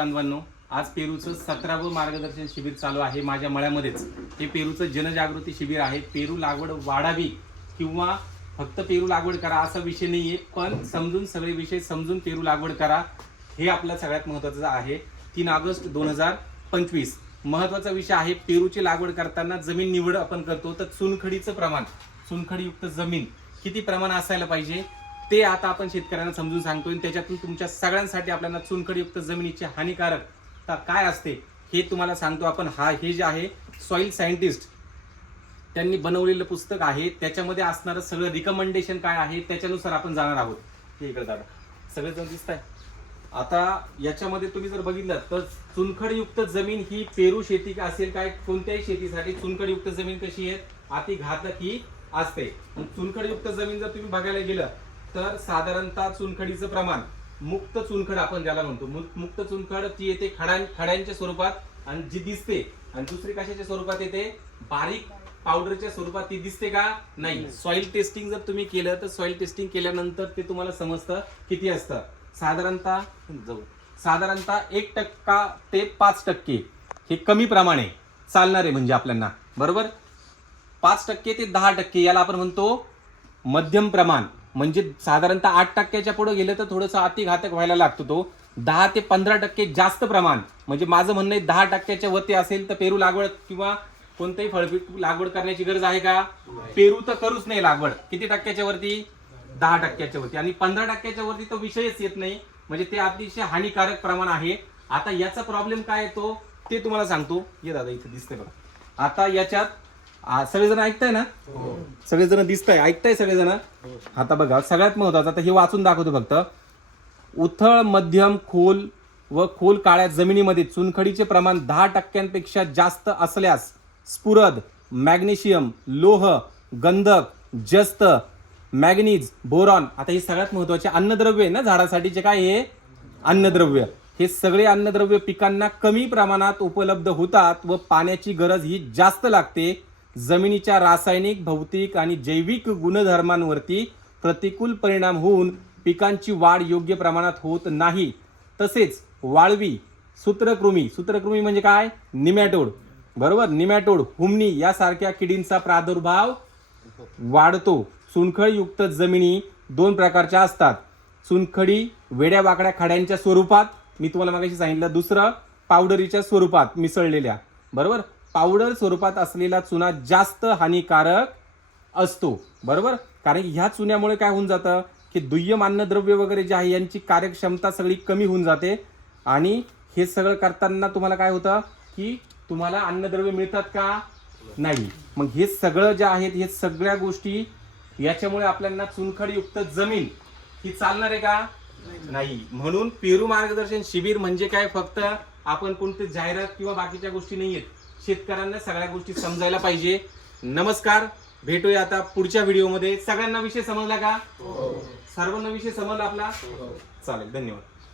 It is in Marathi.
बांधवांनो आज पेरूचं सतरावं मार्गदर्शन शिबिर चालू आहे माझ्या मळ्यामध्येच. हे पेरूचं जनजागृती शिबिर आहे. पेरू लागवड वाढावी किंवा फक्त पेरू लागवड करा असा विषय नाहीये पण समजून सगळे विषय समजून पेरू लागवड करा हे आपलं सगळ्यात महत्त्वाचं आहे. तीन ऑगस्ट दोन हजार पंचवीस. महत्त्वाचा विषय आहे पेरूची लागवड करताना जमीन निवड आपण करतो. तर चुनखडीचं प्रमाण चुनखडीयुक्त जमीन किती प्रमाण असायला पाहिजे? ते आता आपण शेतकऱ्यांना समजून सांगतोय आणि त्याच्यातून तुमच्या सगळ्यांसाठी आपल्याला चुनखडीयुक्त जमिनीची हानिकारकता काय असते हे तुम्हाला सांगतो आपण. हा हे जे आहे सॉइल सायंटिस्ट त्यांनी बनवलेलं पुस्तक आहे. त्याच्यामध्ये असणारं सगळं रिकमेंडेशन काय आहे त्याच्यानुसार आपण जाणार आहोत. हे इकडे दादा. सगळे जण दिसत आहे आता याच्यामध्ये तुम्ही जर बघितलं तर चुनखडयुक्त जमीन ही पेरू शेती असेल काय कोणत्याही शेतीसाठी चुनखडयुक्त जमीन कशी आहे अति घातक ही असते. चुनखडयुक्त जमीन जर तुम्ही बघायला गेलं तर साधारणतः चुनखडीचं प्रमाण मुक्त चुनखड आपण ज्याला म्हणतो मुक्त चुनखड ती येते खड्यां खड्यांच्या स्वरूपात आणि जी दिसते आणि दुसरी कशाच्या स्वरूपात येते? बारीक पावडरच्या स्वरूपात ती दिसते का? नाही. सॉइल टेस्टिंग जर तुम्ही केलं तर सॉइल टेस्टिंग केल्यानंतर ते तुम्हाला समजतं किती असतं. साधारणतः जाऊ साधारणतः एक टक्का ते पाच टक्के हे कमी प्रमाणे चालणारे म्हणजे आपल्याला बरोबर? पाच टक्के ते दहा टक्के याला आपण म्हणतो मध्यम प्रमाण. म्हणजे साधारणतः आठ टक्क्याच्या पुढे गेलं तर थोडंसं अतिघातक व्हायला लागतो तो. दहा ते पंधरा टक्के जास्त प्रमाण. म्हणजे माझं म्हणणं आहे दहा टक्क्याच्या वरती असेल तर पेरू लागवड किंवा कोणतेही फळपीक लागवड करण्याची गरज आहे का? पेरू तर करूच नाही लागवड. किती टक्क्याच्या वरती? दहा टक्क्याच्या वरती. आणि पंधरा टक्क्याच्या वरती तो विषयच येत नाही. म्हणजे ते अतिशय हानिकारक प्रमाण आहे. आता याचा प्रॉब्लेम काय येतो ते तुम्हाला सांगतो. ये दादा इथे दिसतंय बघा. आता याच्यात आ, सगळेजण ऐकताय ना? सगळेजण दिसतंय ऐकताय सगळेजण? आता बघा सगळ्यात महत्वाचं आता हे वाचून दाखवतो फक्त. उथळ मध्यम खोल व खोल काळ्या जमिनीमध्ये चुनखडीचे प्रमाण दहा टक्क्यांपेक्षा जास्त असल्यास स्फुरद मॅग्नेशियम लोह गंधक जस्त मॅग्नीज बोरॉन आता हे सगळ्यात महत्त्वाचे अन्नद्रव्य आहे ना झाडासाठीचे काय हे? अन्नद्रव्य. हे सगळे अन्नद्रव्य पिकांना कमी प्रमाणात उपलब्ध होतात व पाण्याची गरज ही जास्त लागते. जमिनीच्या रासायनिक भौतिक आणि जैविक गुणधर्मांवरती प्रतिकूल परिणाम होऊन पिकांची वाढ योग्य प्रमाणात होत नाही. तसेच वाळवी सूत्रकृमी सूत्रकृमी म्हणजे काय? निमॅटोड. बरोबर? निमॅटोड हुमणी यासारख्या किडींचा प्रादुर्भाव वाढतो. चुनखडयुक्त जमिनी दोन प्रकारच्या असतात. चुनखडी वेड्या वाकड्या खड्यांच्या स्वरूपात मी तुम्हाला मागाशी सांगितलं दुसरं पावडरीच्या स्वरूपात मिसळलेल्या. बरोबर? पावडर स्वरूपात असलेला चुना जास्त हानिकारक असतो. बरोबर? कारण ह्या चुन्यामुळे काय होऊन जातं? की दुय्यम अन्नद्रव्य वगैरे जे आहे यांची कार्यक्षमता सगळी कमी होऊन जाते. आणि हे सगळं करताना तुम्हाला काय होतं? की तुम्हाला अन्नद्रव्य मिळतात का? नाही. मग हे सगळं जे आहेत हे सगळ्या गोष्टी याच्यामुळे आपल्याला चुनखडयुक्त जमीन ही चालणार आहे का? नाही. म्हणून पेरू मार्गदर्शन शिबिर म्हणजे काय? फक्त आपण कोणते जाहिरात किंवा बाकीच्या गोष्टी नाही आहेत शेतकऱ्यांना सगळ्या गोष्टी समजायला पाहिजे. नमस्कार. भेटूया आता पुढच्या व्हिडिओमध्ये. सगळ्यांना विषय समजला का? सर्वांना विषय समजला आपला? चालेल धन्यवाद.